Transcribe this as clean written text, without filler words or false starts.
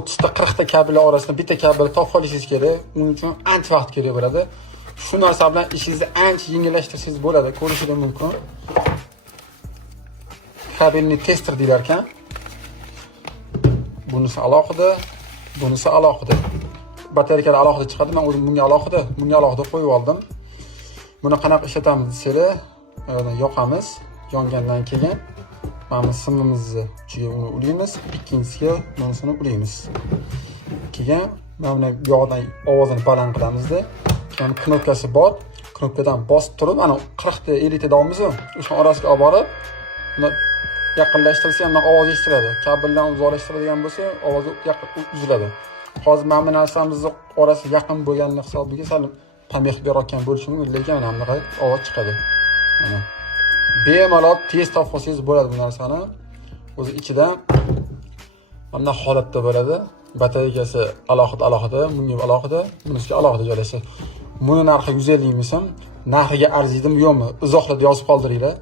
30 ta 40 ta kabellar orasida bitta kabel topib olishingiz kerak. Uning uchun ancha vaqt kerak bo'ladi. Shu narsa bilan ishingizni ancha yengillashtirsangiz bo'ladi. Ko'rishingiz mumkin. Kabelni tester deylar ekan. Bunisi alohida, bunisi alohida. Batareyalar alohida chiqadi. Men o'zim bunga alohida qo'yib oldim. Buni qanaqa ishlatamiz desanglar, yoqamiz. Yongandan keyin mana simimizni uchiga uni ulaymiz, ikkinchisiga bunisini ulaymiz. Keyin mana bu yoqdan ovozini baland qilamizda, keyin knopkasi bor. Knopkadan bosib turib, ana 40 ta 50 ta davomimiz o'sha orasiga olib borib, buni yaqinlashtirsa ham ovoz eshitiladi. Kabeldan uzoqlashtiradigan bo'lsa, ovozi uziladi. Hozir mana bu narsamizni orasi yaqin bo'lganlik hisobiga sal pameh berayotgan bo'lishi mumkin, lekin mana bunaqa ovoz chiqadi. Mana bemalol tez topib olsangiz bo'ladi bu narsani. O'zi ichida mana holatda bo'ladi. Batareyasi alohida, bunga alohida, bunisiga alohida joylashadi. Buni narxi 150 ming so'm. Narxiga arziydimi yo'qmi? Izohlarda yozib qoldiringlar.